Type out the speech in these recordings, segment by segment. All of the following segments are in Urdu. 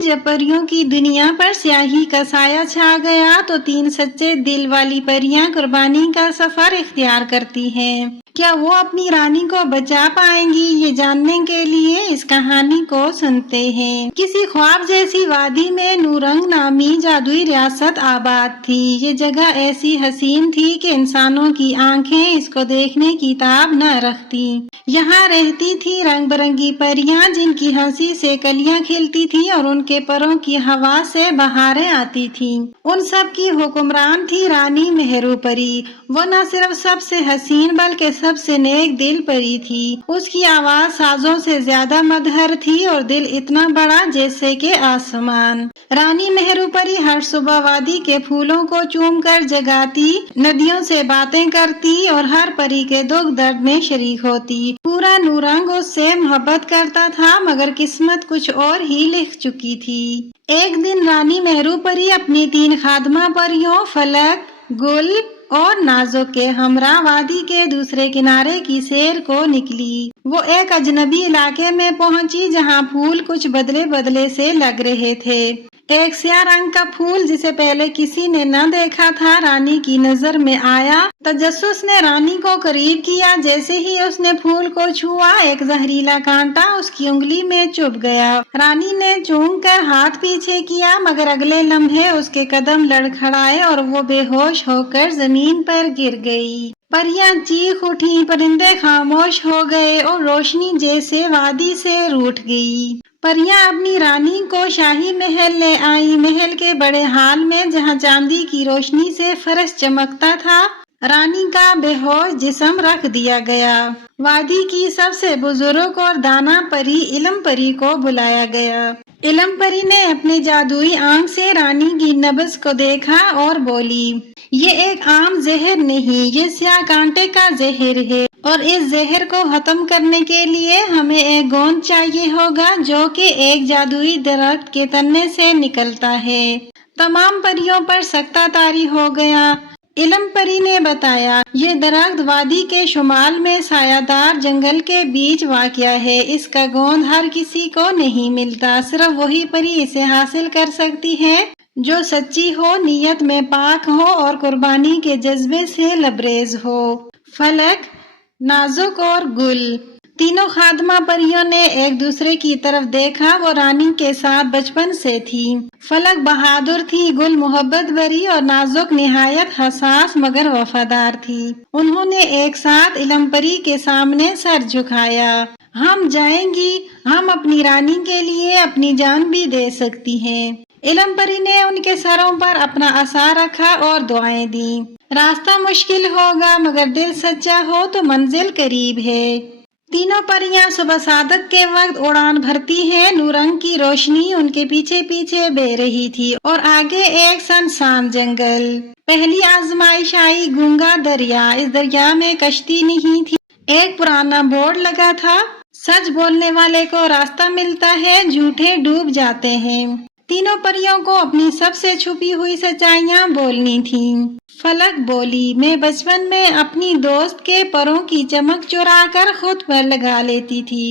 جب پریوں کی دنیا پر سیاہی کا سایہ چھا گیا تو 3 سچے دل والی پریاں قربانی کا سفر اختیار کرتی ہیں۔ کیا وہ اپنی رانی کو بچا پائیں گی؟ یہ جاننے کے لیے اس کہانی کو سنتے ہیں۔ کسی خواب جیسی وادی میں نورنگ نامی جادوئی ریاست آباد تھی۔ یہ جگہ ایسی حسین تھی کہ انسانوں کی آنکھیں اس کو دیکھنے کی تاب نہ رکھتی۔ یہاں رہتی تھی رنگ برنگی پریاں جن کی ہنسی سے کلیاں کھلتی تھیں اور ان کے پروں کی ہوا سے بہاریں آتی تھیں۔ ان سب کی حکمران تھی رانی مہرو پری۔ وہ نہ صرف سب سے حسین بلکہ سب سے نیک دل پری تھی۔ اس کی آواز سازوں سے زیادہ مدھر تھی اور دل اتنا بڑا جیسے کہ آسمان۔ رانی مہرو پری ہر صبح وادی کے پھولوں کو چوم کر جگاتی، ندیوں سے باتیں کرتی اور ہر پری کے دکھ درد میں شریک ہوتی۔ پورا نورنگ اس سے محبت کرتا تھا مگر قسمت کچھ اور ہی لکھ چکی تھی۔ ایک دن رانی مہرو پری اپنی 3 خادمہ پریوں فلک، گل اور نازک کے ہمراہ وادی کے دوسرے کنارے کی سیر کو نکلی۔ وہ ایک اجنبی علاقے میں پہنچی جہاں پھول کچھ بدلے بدلے سے لگ رہے تھے۔ ایک سیاہ رنگ کا پھول جسے پہلے کسی نے نہ دیکھا تھا رانی کی نظر میں آیا۔ تجسس نے رانی کو قریب کیا۔ جیسے ہی اس نے پھول کو چھوا ایک زہریلا کانٹا اس کی انگلی میں چبھ گیا۔ رانی نے چونک کر ہاتھ پیچھے کیا مگر اگلے لمحے اس کے قدم لڑکھڑائے اور وہ بے ہوش ہو کر زمین پر گر گئی۔ پریاں چیخ اٹھیں، پرندے خاموش ہو گئے اور روشنی جیسے وادی سے روٹھ گئی۔ پریاں اپنی رانی کو شاہی محل لے آئیں۔ محل کے بڑے ہال میں جہاں چاندی کی روشنی سے فرش چمکتا تھا رانی کا بے ہوش جسم رکھ دیا گیا۔ وادی کی سب سے بزرگ اور دانا پری علم پری کو بلایا گیا۔ علم پری نے اپنے جادوئی آنکھ سے رانی کی نبض کو دیکھا اور بولی، یہ ایک عام زہر نہیں، یہ سیاہ کانٹے کا زہر ہے اور اس زہر کو ختم کرنے کے لیے ہمیں ایک گوند چاہیے ہوگا جو کہ ایک جادوئی درخت کے تنے سے نکلتا ہے۔ تمام پریوں پر سکتہ طاری ہو گیا۔ علم پری نے بتایا، یہ درخت وادی کے شمال میں سایہ دار جنگل کے بیچ واقع ہے۔ اس کا گوند ہر کسی کو نہیں ملتا، صرف وہی پری اسے حاصل کر سکتی ہے جو سچی ہو، نیت میں پاک ہو اور قربانی کے جذبے سے لبریز ہو۔ فلک، نازک اور گل، تینوں خادمہ پریوں نے ایک دوسرے کی طرف دیکھا۔ وہ رانی کے ساتھ بچپن سے تھی۔ فلک بہادر تھی، گل محبت بھری اور نازک نہایت حساس مگر وفادار تھی۔ انہوں نے ایک ساتھ علم پری کے سامنے سر جھکایا۔ ہم جائیں گی، ہم اپنی رانی کے لیے اپنی جان بھی دے سکتی ہیں۔ علم پری نے ان کے سروں پر اپنا عصا رکھا اور دعائیں دیں۔ راستہ مشکل ہوگا مگر دل سچا ہو تو منزل قریب ہے۔ تینوں پریاں صبح صادق کے وقت اڑان بھرتی ہیں۔ نورنگ کی روشنی ان کے پیچھے پیچھے بہہ رہی تھی اور آگے ایک سنسان جنگل۔ پہلی آزمائش آئی، گنگا دریا۔ اس دریا میں کشتی نہیں تھی، ایک پرانا بورڈ لگا تھا، سچ بولنے والے کو راستہ ملتا ہے، جھوٹے ڈوب جاتے ہیں۔ تینوں پریوں کو اپنی سب سے چھپی ہوئی سچائیاں بولنی تھیں۔ فلک بولی، میں بچپن میں اپنی دوست کے پروں کی چمک چرا کر خود پر لگا لیتی تھی۔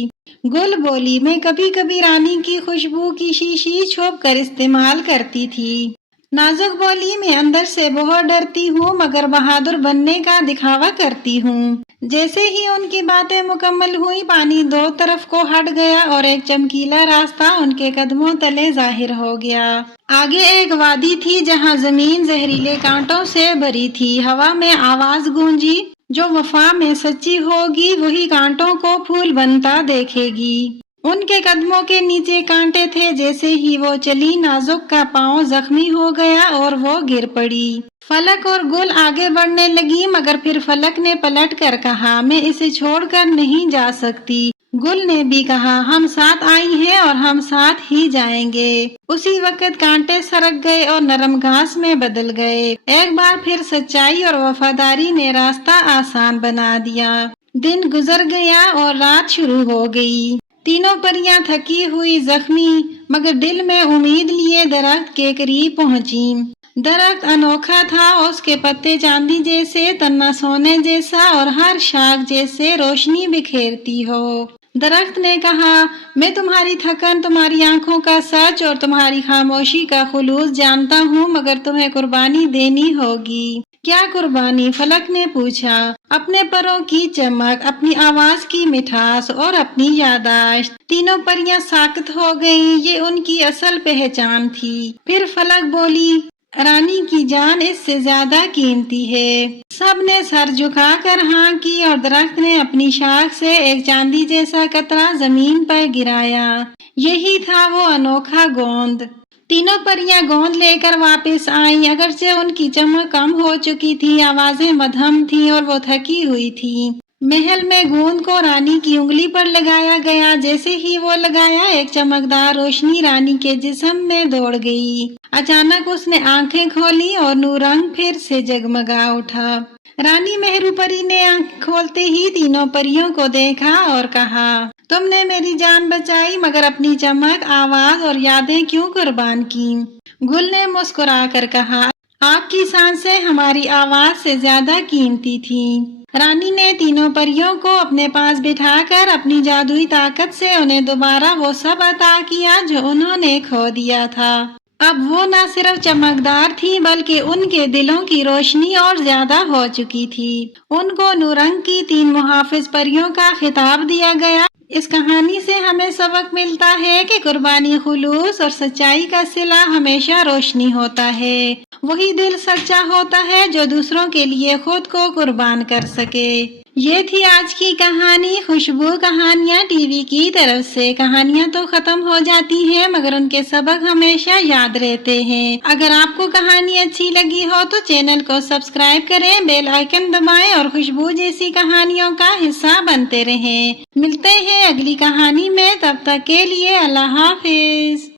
گل بولی، میں کبھی کبھی رانی کی خوشبو کی شیشی چھپ کر استعمال کرتی تھی۔ نازک بولی، میں اندر سے بہت ڈرتی ہوں مگر بہادر بننے کا دکھاوا کرتی ہوں۔ جیسے ہی ان کی باتیں مکمل ہوئی پانی دو طرف کو ہٹ گیا اور ایک چمکیلا راستہ ان کے قدموں تلے ظاہر ہو گیا۔ آگے ایک وادی تھی جہاں زمین زہریلے کانٹوں سے بھری تھی۔ ہوا میں آواز گونجی، جو وفا میں سچی ہوگی وہی کانٹوں کو پھول بنتا دیکھے گی۔ ان کے قدموں کے نیچے کانٹے تھے۔ جیسے ہی وہ چلی نازک کا پاؤں زخمی ہو گیا اور وہ گر پڑی۔ فلک اور گل آگے بڑھنے لگی مگر پھر فلک نے پلٹ کر کہا، میں اسے چھوڑ کر نہیں جا سکتی۔ گل نے بھی کہا، ہم ساتھ آئی ہیں اور ہم ساتھ ہی جائیں گے۔ اسی وقت کانٹے سرک گئے اور نرم گھاس میں بدل گئے۔ ایک بار پھر سچائی اور وفاداری نے راستہ آسان بنا دیا۔ دن گزر گیا اور رات شروع ہو گئی۔ تینوں پریاں تھکی ہوئی، زخمی مگر دل میں امید لیے درخت کے قریب پہنچیں۔ درخت انوکھا تھا، اس کے پتے چاندی جیسے، تنا سونے جیسا اور ہر شاخ جیسے روشنی بکھیرتی ہو۔ درخت نے کہا، میں تمہاری تھکن، تمہاری آنکھوں کا سچ اور تمہاری خاموشی کا خلوص جانتا ہوں، مگر تمہیں قربانی دینی ہوگی۔ کیا قربانی؟ فلک نے پوچھا۔ اپنے پروں کی چمک، اپنی آواز کی مٹھاس اور اپنی یادداشت۔ تینوں پریاں ساکت ہو گئیں، یہ ان کی اصل پہچان تھی۔ پھر فلک بولی، رانی کی جان اس سے زیادہ قیمتی ہے۔ سب نے سر جھکا کر ہاں کی اور درخت نے اپنی شاخ سے ایک چاندی جیسا قطرہ زمین پر گرایا۔ یہی تھا وہ انوکھا گوند۔ تینوں پریاں گوند لے کر واپس آئیں، اگرچہ ان کی چمک کم ہو چکی تھی، آوازیں مدھم تھیں اور وہ تھکی ہوئی تھیں۔ محل میں گوند کو رانی کی انگلی پر لگایا گیا۔ جیسے ہی وہ لگایا، ایک چمکدار روشنی رانی کے جسم میں دوڑ گئی۔ اچانک اس نے آنکھیں کھولیں اور نورنگ پھر سے جگمگا اٹھا۔ رانی مہرو پری نے آنکھ کھولتے ہی تینوں پریوں کو دیکھا اور کہا، تم نے میری جان بچائی، مگر اپنی چمک، آواز اور یادیں کیوں قربان کی؟ گل نے مسکرا کر کہا، آپ کی سانسیں ہماری آواز سے زیادہ قیمتی تھیں۔ رانی نے تینوں پریوں کو اپنے پاس بٹھا کر اپنی جادوئی طاقت سے انہیں دوبارہ وہ سب عطا کیا جو انہوں نے کھو دیا تھا۔ اب وہ نہ صرف چمکدار تھی بلکہ ان کے دلوں کی روشنی اور زیادہ ہو چکی تھی۔ ان کو نورنگ کی 3 محافظ پریوں کا خطاب دیا گیا۔ اس کہانی سے ہمیں سبق ملتا ہے کہ قربانی، خلوص اور سچائی کا صلہ ہمیشہ روشنی ہوتا ہے۔ وہی دل سچا ہوتا ہے جو دوسروں کے لیے خود کو قربان کر سکے۔ یہ تھی آج کی کہانی خوشبو کہانیاں ٹی وی کی طرف سے۔ کہانیاں تو ختم ہو جاتی ہیں مگر ان کے سبق ہمیشہ یاد رہتے ہیں۔ اگر آپ کو کہانی اچھی لگی ہو تو چینل کو سبسکرائب کریں، بیل آئیکن دبائیں اور خوشبو جیسی کہانیوں کا حصہ بنتے رہیں۔ ملتے ہیں اگلی کہانی میں، تب تک کے لیے اللہ حافظ۔